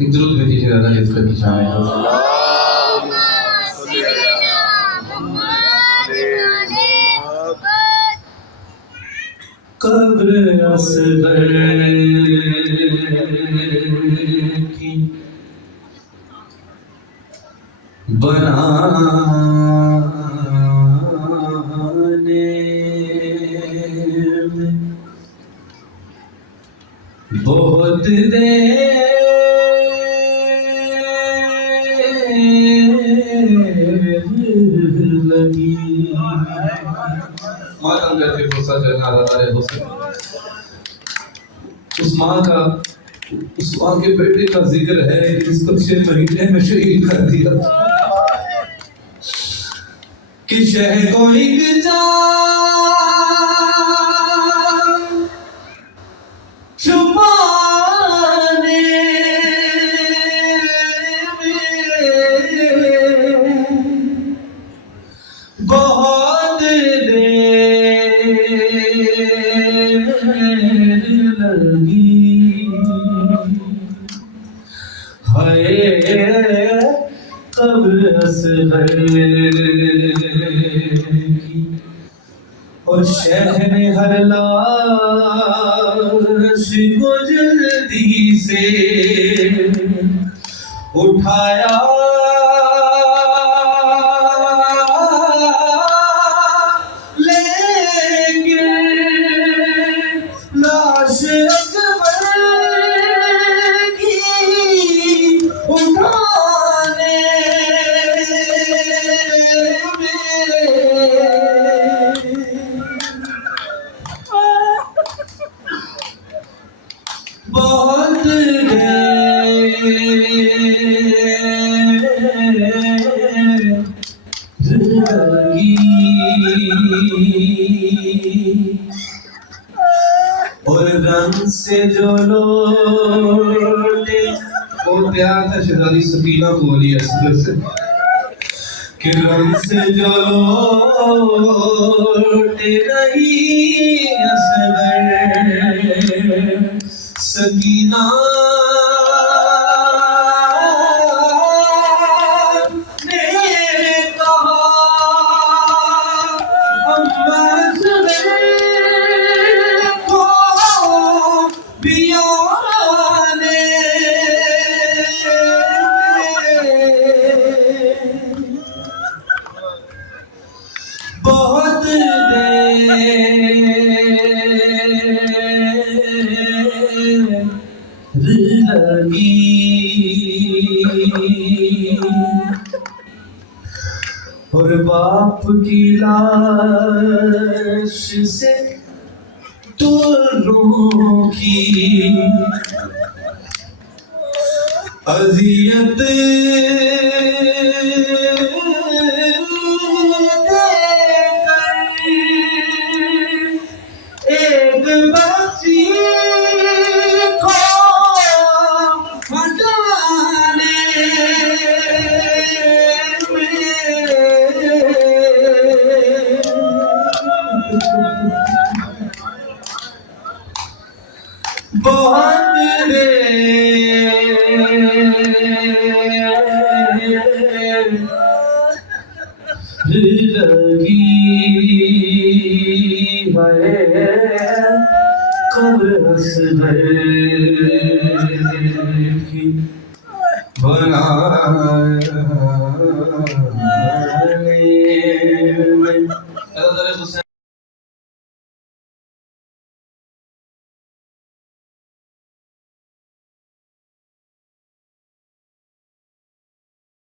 एक दुरूद में कीजिएगा गलित करके शामिल हो। कब्र असगर की बनाने में बहुत देर लगी। मातम करके गुस्सा चढ़ना रहे हुसैन, उस माँ के बेटे का जिक्र है कि जिसको 6 महीने में शहीद कर दिया कि शह को एक जान छुपाने में बहुत देर लगी। हाय कब्र असगर की और शहर हर लाश को जल्दी से उठाया लेके लाश अकबर की उठाने बहुत लगी। और रंग से जो लोटे वो प्यार था शहजादी सकीना बोली असगर से कि रंग से जो लोटे नहीं असगर सकीना ने कहा अम्मा असगर को भी आने बहुत देर लगी। और बाप की लाश से दूरों की अजियत एक बच्ची को हटाने में बहुत देर लगी। है कब्र असगर की बनाने